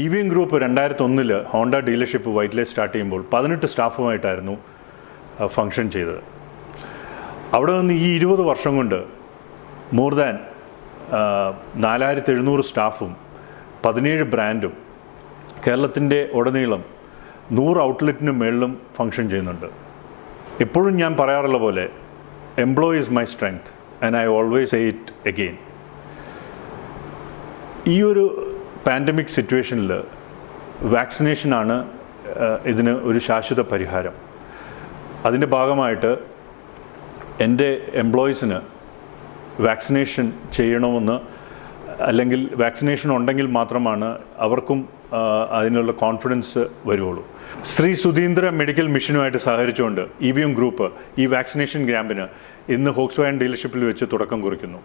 EVM group 2001 Honda dealership വൈറ്റ്ലേ start ചെയ്യുമ്പോൾ 18 സ്റ്റാഫുമായിട്ടായിരുന്നു function ചെയ്തത്. അവിടെ നിന്ന് ഈ 20 വർഷം കൊണ്ട് മോർ ദാൻ 4700 സ്റ്റാഫും 17 ബ്രാൻഡും കേരളത്തിൻ്റെ ഉടനീളം 100 ഔട്ട്ലെറ്റിന് മേളിലും ഫങ്ഷൻ ചെയ്യുന്നുണ്ട്. എപ്പോഴും ഞാൻ പറയാറുള്ള പോലെ employee is my strength and I always say it again. ഈ ഒരു പാൻഡമിക് സിറ്റുവേഷനിൽ വാക്സിനേഷനാണ് ഇതിന് ഒരു ശാശ്വത പരിഹാരം. അതിൻ്റെ ഭാഗമായിട്ട് എൻ്റെ എംപ്ലോയീസിന് വാക്സിനേഷൻ ചെയ്യണമെന്ന്, അല്ലെങ്കിൽ വാക്സിനേഷൻ ഉണ്ടെങ്കിൽ മാത്രമാണ് അവർക്കും അതിനുള്ള കോൺഫിഡൻസ് വരുള്ളൂ. ശ്രീ സുധീന്ദ്ര മെഡിക്കൽ മിഷനുമായിട്ട് സഹകരിച്ചുകൊണ്ട് EVM ഗ്രൂപ്പ് ഈ വാക്സിനേഷൻ ക്യാമ്പിന് ഇന്ന് ഫോക്സ്വാഗൺ ഡീലർഷിപ്പിൽ വെച്ച് തുടക്കം കുറിക്കുന്നു.